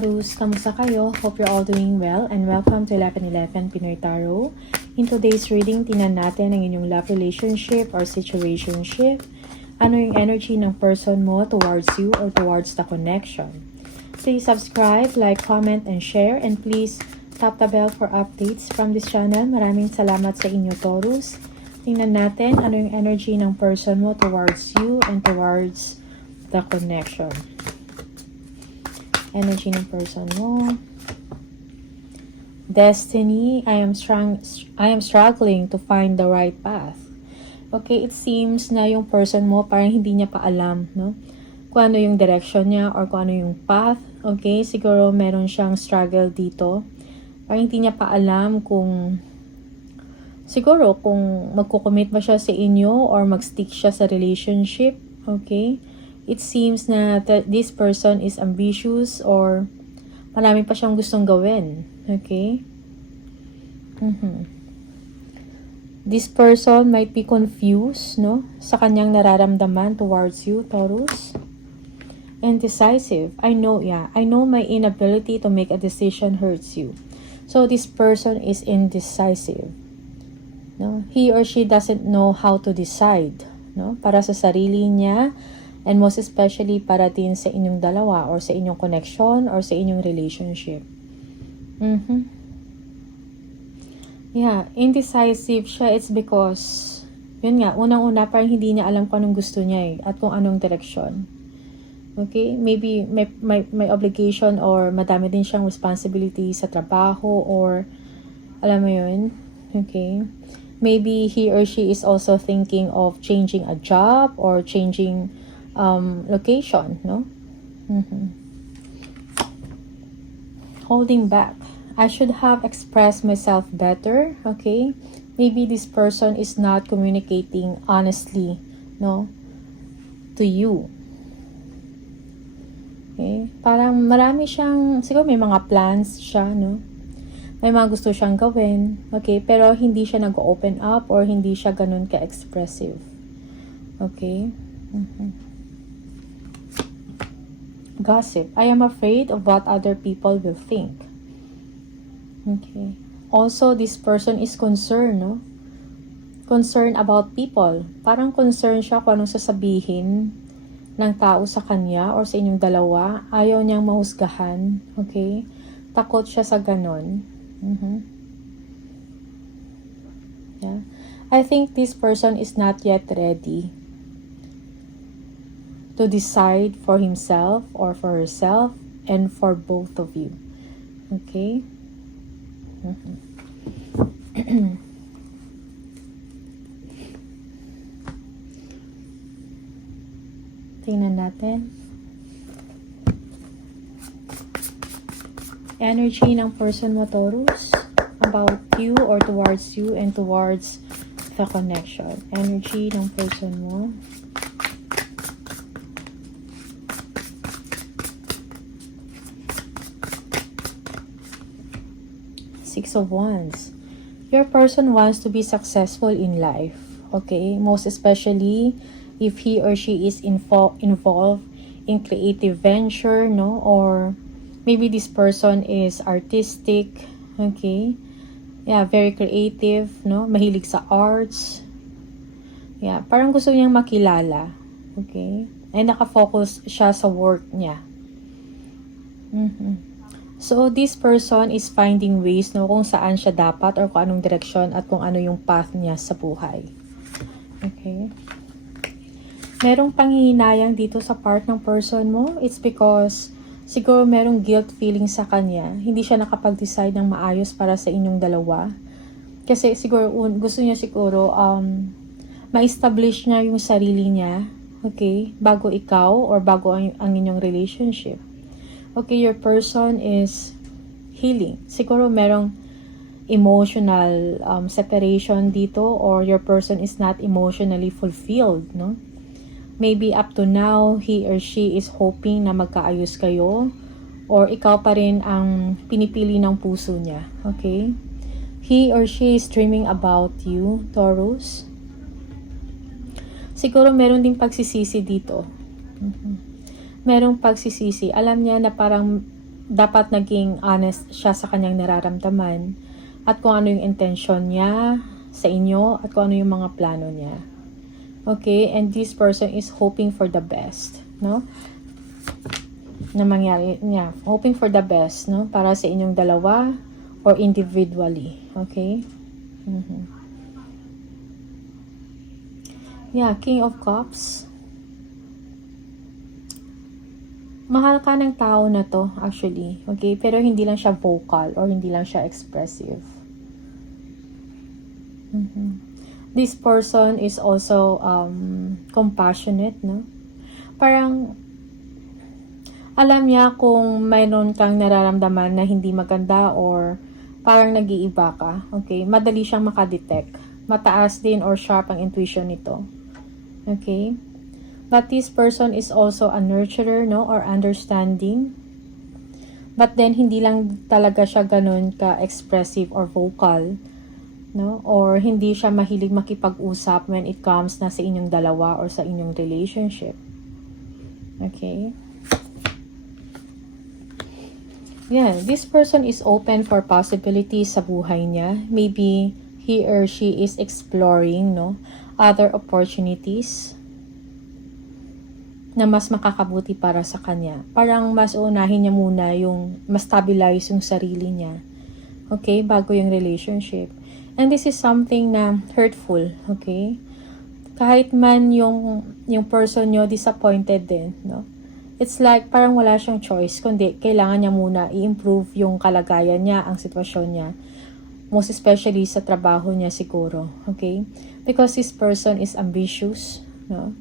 Taurus, kamusta kayo? Hope you're all doing well and welcome to 1111 Pinoy Tarot. In today's reading, tingnan natin ang inyong love relationship or situationship. Ano yung energy ng person mo towards you or towards the connection. Please subscribe, like, comment, and share. And please tap the bell for updates from this channel. Maraming salamat sa inyo, Taurus. Tingnan natin ano yung energy ng person mo towards you and towards the connection. Energy ng person mo. Destiny, I am struggling to find the right path. Okay, it seems na yung person mo parang hindi niya pa alam, no? Kung ano yung direction niya or kung ano yung path. Okay, siguro meron siyang struggle dito. Parang hindi niya pa alam kung siguro kung magko-commit ba siya sa inyo or mag-stick siya sa relationship. Okay? It seems na this person is ambitious or marami pa siyang gustong gawin. Okay? This person might be confused, no? Sa kanyang nararamdaman towards you, Taurus. Indecisive. I know my inability to make a decision hurts you. So this person is indecisive. No? He or she doesn't know how to decide, no? Para sa sarili niya. And most especially para din sa inyong dalawa or sa inyong connection or sa inyong relationship. Yeah, indecisive siya. It's because, yun nga, unang-una parang hindi niya alam kung anong gusto niya at kung anong direction. Okay? Maybe may obligation or madami din siyang responsibility sa trabaho or alam mo yun? Okay? Maybe he or she is also thinking of changing a job or changing location, no? Holding back. I should have expressed myself better, okay? Maybe this person is not communicating honestly, no? To you. Okay? Parang marami siyang, siguro may mga plans siya, no? May mga gusto siyang gawin, okay? Pero hindi siya nag-open up or hindi siya ganun ka-expressive. Okay? Gossip. I am afraid of what other people will think. Okay. Also, this person is concerned, no? Concerned about people. Parang concerned siya kung anong sasabihin ng tao sa kanya or sa inyong dalawa. Ayaw niyang mahusgahan. Okay? Takot siya sa ganon. Yeah. I think this person is not yet ready to decide for himself or for herself and for both of you. Okay? Tingnan natin. Energy ng person mo, Taurus, about you or towards you and towards the connection. Energy ng person mo. Six of Wands. Your person wants to be successful in life. Okay? Most especially if he or she is involved in creative venture, no? Or maybe this person is artistic. Okay? Yeah, very creative, no? Mahilig sa arts. Yeah, parang gusto niyang makilala. Okay? Ay nakafocus siya sa work niya. So, this person is finding ways, no, kung saan siya dapat or kung anong direksyon at kung ano yung path niya sa buhay. Okay? Merong panghihinayang dito sa part ng person mo. It's because siguro merong guilt feeling sa kanya. Hindi siya nakapag-decide ng maayos para sa inyong dalawa. Kasi siguro, gusto niya siguro ma-establish niya yung sarili niya, okay, bago ikaw or bago ang inyong relationship. Okay, your person is healing. Siguro merong emotional separation dito or your person is not emotionally fulfilled, no? Maybe up to now, he or she is hoping na magkaayos kayo or ikaw pa rin ang pinipili ng puso niya. Okay? He or she is dreaming about you, Taurus. Siguro meron ding pagsisisi dito. Merong pagsisisi. Alam niya na parang dapat naging honest siya sa kanyang nararamdaman at kung ano yung intention niya sa inyo at kung ano yung mga plano niya. Okay, and this person is hoping for the best, no? Na mangyari niya, hoping for the best, no? Para sa inyong dalawa or individually, okay? Yeah, King of Cups. Mahal ka ng tao na to, actually, okay? Pero hindi lang siya vocal or hindi lang siya expressive. This person is also compassionate, no? Parang alam niya kung mayroon kang nararamdaman na hindi maganda or parang nag-iiba ka, okay? Madali siyang makadetect. Mataas din or sharp ang intuition nito. Okay? But this person is also a nurturer, no? Or understanding. But then, hindi lang talaga siya ganun ka-expressive or vocal, no? Or hindi siya mahilig makipag-usap when it comes na sa inyong dalawa or sa inyong relationship. Okay? Yeah, this person is open for possibilities sa buhay niya. Maybe he or she is exploring, no, other opportunities na mas makakabuti para sa kanya. Parang mas unahin niya muna yung mas stabilize yung sarili niya. Okay, bago yung relationship. And this is something na hurtful, okay? Kahit man yung person nyo disappointed din, no? It's like parang wala siyang choice, kundi kailangan niya muna i-improve yung kalagayan niya, ang sitwasyon niya. Most especially sa trabaho niya siguro, okay? Because this person is ambitious, no?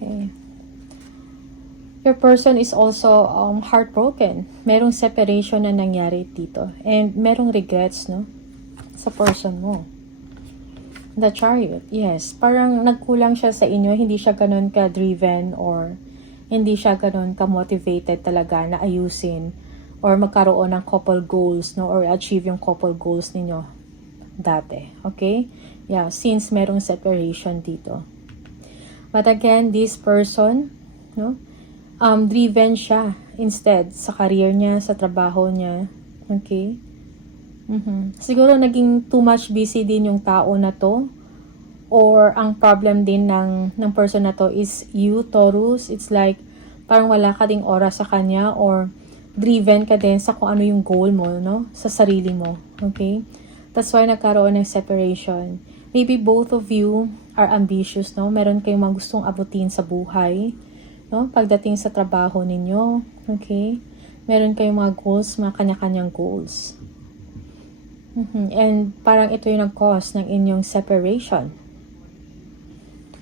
Okay. Your person is also heartbroken. Merong separation na nangyari dito. And merong regrets, no? Sa person mo. The Chariot, yes. Parang nagkulang siya sa inyo. Hindi siya ganun ka-driven or hindi siya ganun ka-motivated talaga na ayusin or magkaroon ng couple goals, no? Or achieve yung couple goals ninyo dati. Okay? Yeah, since merong separation dito. But again, this person, no? Driven siya instead sa career niya, sa trabaho niya. Okay? Siguro naging too much busy din yung tao na to, or ang problem din ng person na to is you, Taurus. It's like parang wala ka ding oras sa kanya or driven ka din sa kung ano yung goal mo, no? Sa sarili mo. Okay? That's why nagkaroon ng separation. Maybe both of you are ambitious, no? Meron kayong mga gustong abutin sa buhay, no? Pagdating sa trabaho ninyo, okay? Meron kayong mga goals, mga kanya-kanyang goals. And parang ito yung nag-cause ng inyong separation.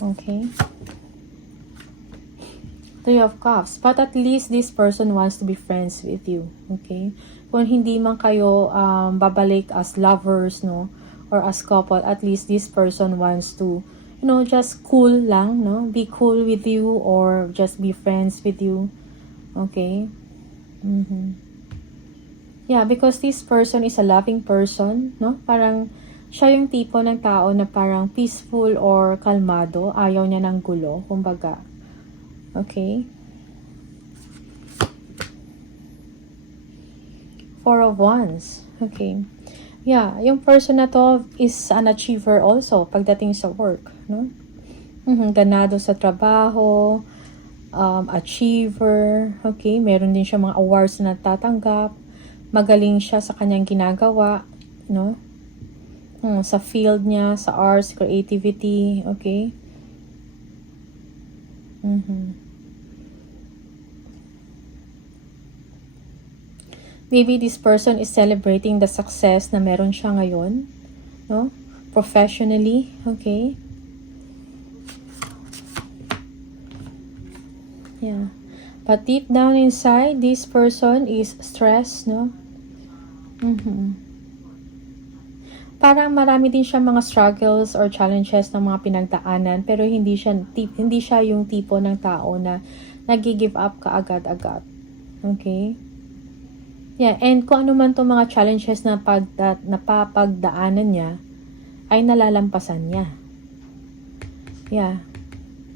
Okay? Three of Cups. But at least this person wants to be friends with you. Okay? Kung hindi man kayo babalik as lovers, no? Or as couple, at least this person wants to, you know, just cool lang, no? Be cool with you or just be friends with you. Okay? Yeah, because this person is a loving person, no? Parang siya yung tipo ng tao na parang peaceful or kalmado. Ayaw niya ng gulo, kumbaga. Okay? Four of Wands. Okay. Yeah, yung person na to is an achiever also pagdating sa work, no? Ganado sa trabaho, achiever, okay? Meron din siya mga awards na natatanggap. Magaling siya sa kanyang ginagawa, no? Sa field niya, sa arts, creativity, okay? Maybe this person is celebrating the success na meron siya ngayon, no? Professionally, okay? Yeah. But deep down inside, this person is stressed, no? Parang marami din siya mga struggles or challenges na mga pinagdaanan, pero hindi siya yung tipo ng tao na nag-give up ka agad-agad. Okay? Yeah, and kung ano man itong mga challenges na napapagdaanan niya, ay nalalampasan niya. Yeah.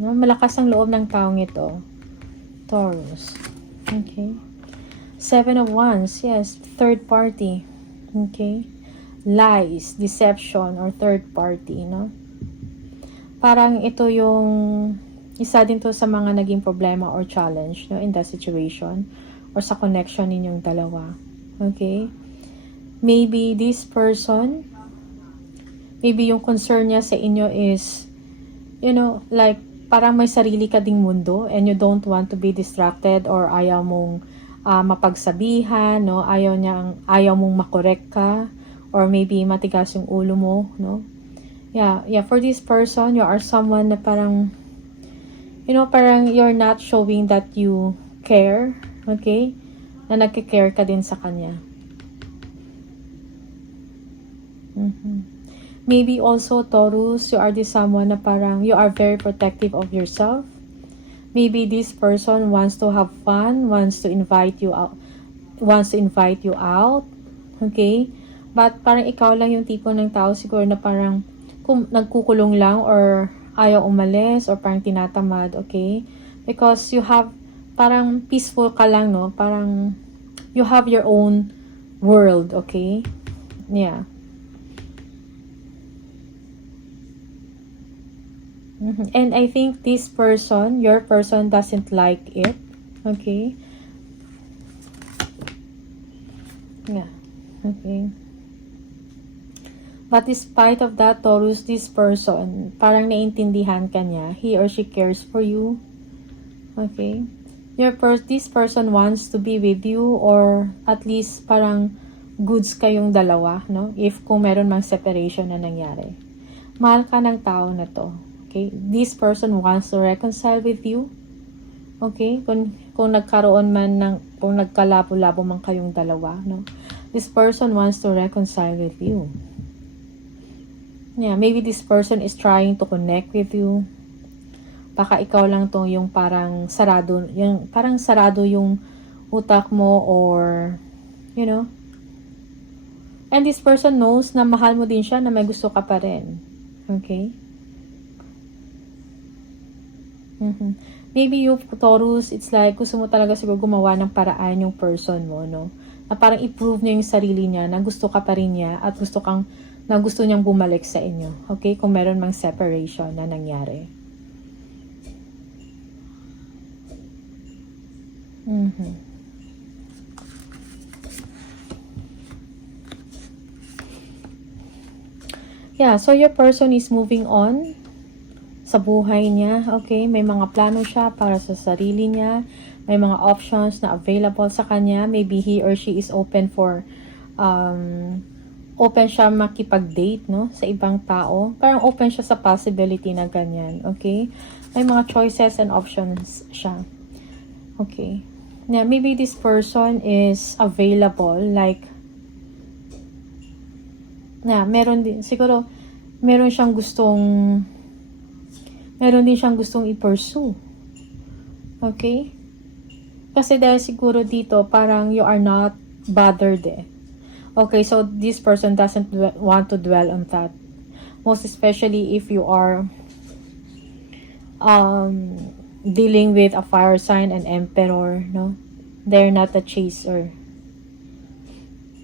No? Malakas ang loob ng taong ito. Taurus. Okay. 7 of Wands. Yes. Third party. Okay. Lies, deception, or third party. No? Parang ito yung isa din to sa mga naging problema or challenge, no, in that situation or sa connection ninyong dalawa. Okay? Maybe this person, maybe yung concern niya sa inyo is, you know, like, parang may sarili ka ding mundo and you don't want to be distracted or ayaw mong mapagsabihan, no? Ayaw mong makorek ka or maybe matigas yung ulo mo, no? Yeah, for this person, you are someone na parang, you know, parang you're not showing that you care, okay? Na nagki-care ka din sa kanya. Maybe also, Taurus, you are this someone na parang you are very protective of yourself. Maybe this person wants to have fun, wants to invite you out, okay? But parang ikaw lang yung tipo ng tao siguro na parang kung nagkukulong lang or ayaw umalis or parang tinatamad, okay? Because you have, parang peaceful ka lang, no? Parang you have your own world, okay? Yeah. And I think this person, your person, doesn't like it, okay? Yeah, okay. But despite of that, Taurus, this person, parang naiintindihan ka niya. He or she cares for you. Okay? This person wants to be with you or at least parang goods kayong dalawa, no? If kung meron mang separation na nangyari. Mahal ka ng tao na to. Okay? This person wants to reconcile with you. Okay? Kung nagkaroon man ng, kung nagkalabo-labo man kayong dalawa, no? This person wants to reconcile with you. Yeah, maybe this person is trying to connect with you. Baka ikaw lang to yung parang sarado yung utak mo or, you know. And this person knows na mahal mo din siya, na may gusto ka pa rin. Okay? Maybe you, Taurus, it's like gusto mo talaga siguro gumawa ng paraan yung person mo, no? Na parang i-prove niya yung sarili niya, na gusto ka pa rin niya at na gusto niyang bumalik sa inyo. Okay? Kung meron mang separation na nangyari. Yeah, so your person is moving on sa buhay niya. Okay? May mga plano siya para sa sarili niya. May mga options na available sa kanya. Maybe he or she is open siya makipag-date, no, sa ibang tao. Parang open siya sa possibility na ganyan, okay? May mga choices and options siya. Okay. Yeah, maybe this person is available, like, meron din siyang gustong i-pursue. Okay? Kasi dahil siguro dito, parang you are not bothered eh. Okay, so this person doesn't want to dwell on that. Most especially if you are dealing with a fire sign and emperor, no? They're not a chaser.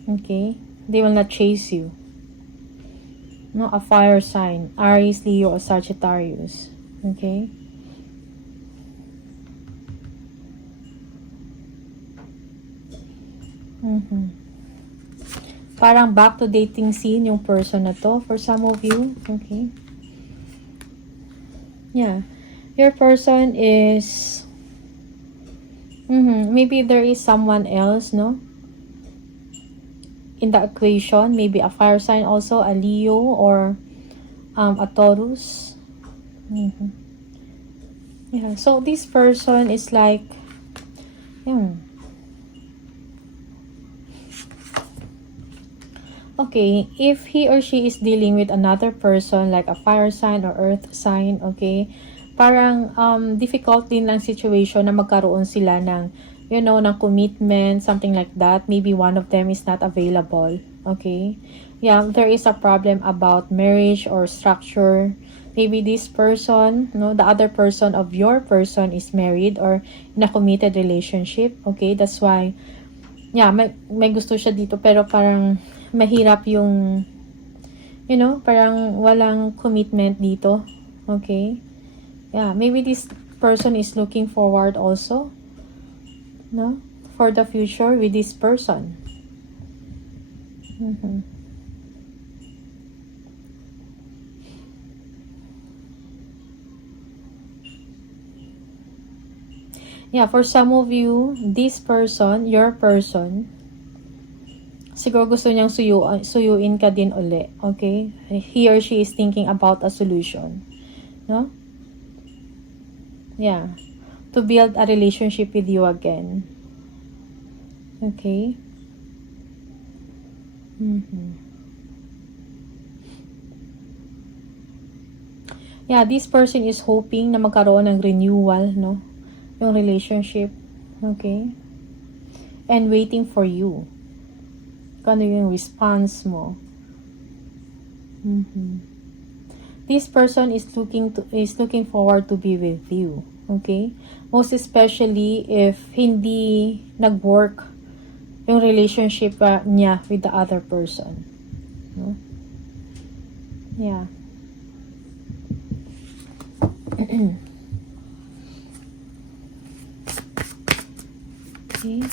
Okay? They will not chase you. No, a fire sign. Aries, Leo, or Sagittarius. Okay? Parang back to dating scene yung person na to for some of you. Okay. Yeah. Your person is maybe there is someone else, no? In the equation, maybe a fire sign also, a Leo or a Taurus. Yeah. So this person is like okay, if he or she is dealing with another person like a fire sign or earth sign, okay, parang difficult din lang situation na magkaroon sila ng, you know, ng commitment, something like that. Maybe one of them is not available, okay? Yeah, there is a problem about marriage or structure, Maybe this person, no, the other person of your person is married or in a committed relationship. Okay, that's why, yeah, may gusto siya dito pero parang mahirap yung, parang walang commitment dito. Okay, yeah, maybe this person is looking forward also, no, for the future with this person. Yeah, for some of you, this person, your person, siguro gusto niyang suyuin ka din uli. Okay? He or she is thinking about a solution. No? Yeah. To build a relationship with you again. Okay? Yeah, this person is hoping na magkaroon ng renewal, no? Yung relationship. Okay? And waiting for you. Kung ano yung response mo. This person is looking forward to be with you. Okay? Most especially if hindi nag-work yung relationship niya with the other person. No? Yeah. Okay.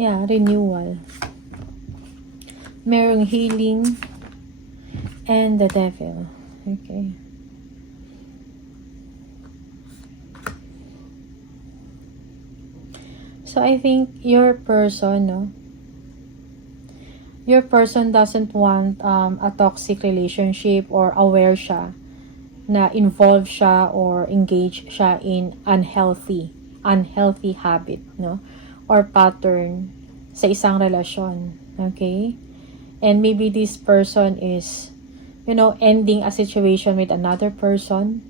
Yeah, renewal. Merong healing and the devil. Okay. So I think your person, no? Your person doesn't want a toxic relationship or aware siya na involved siya or engaged siya in unhealthy habit, no? Or pattern sa isang relasyon. Okay? And maybe this person is, ending a situation with another person.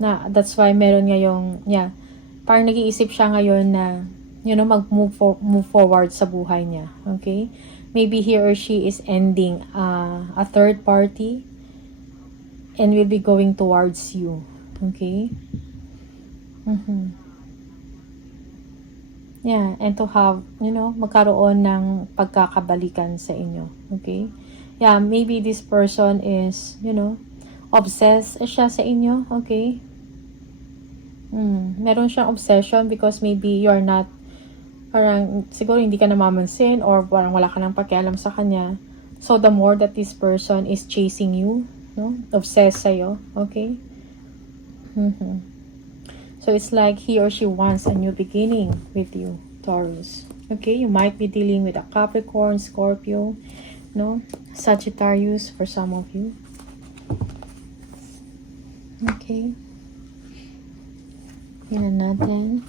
Na, that's why meron ngayong, parang nag-iisip siya ngayon na, move forward sa buhay niya. Okay? Maybe he or she is ending a third party and will be going towards you. Okay? Yeah, and to have, magkaroon ng pagkakabalikan sa inyo. Okay? Yeah, maybe this person is, obsessed siya sa inyo. Okay? Meron siyang obsession because maybe you're not, parang siguro hindi ka namamansin or parang wala ka nang pakialam sa kanya. So, the more that this person is chasing you, no? Obsessed sa'yo. Okay? So, it's like he or she wants a new beginning with you, Taurus. Okay? You might be dealing with a Capricorn, Scorpio, no? Sagittarius for some of you. Okay? Tingnan natin.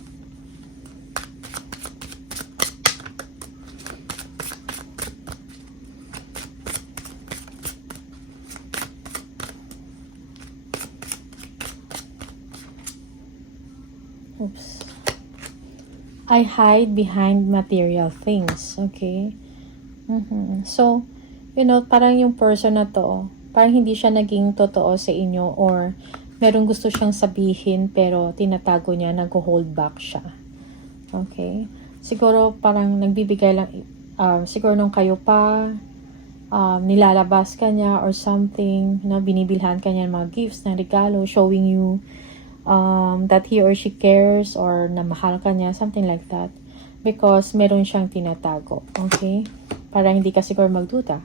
Oops. I hide behind material things. Okay? So, parang yung person na to, parang hindi siya naging totoo sa inyo or merong gusto siyang sabihin pero tinatago niya, nag-hold back siya. Okay? Siguro parang nagbibigay lang, siguro nung kayo pa, nilalabas ka niya or something, binibilhan ka niya ng mga gifts, ng regalo, showing you that he or she cares or na mahal ka niya, something like that. Because meron siyang tinatago. Okay? Para hindi ka siguro magduda.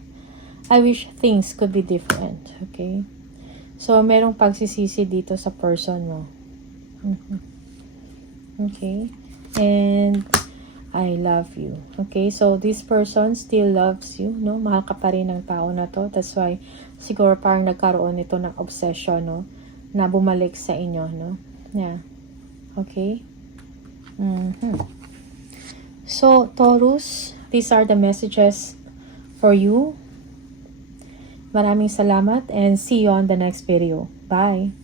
I wish things could be different. Okay? So, merong pagsisisi dito sa person mo. Okay? And I love you. Okay? So, this person still loves you. No? Mahal ka pa rin ng tao na to. That's why, siguro parang nagkaroon ito ng obsession, no? Na bumalik sa inyo, no? Yeah. Okay? So, Taurus, these are the messages for you. Maraming salamat and see you on the next video. Bye!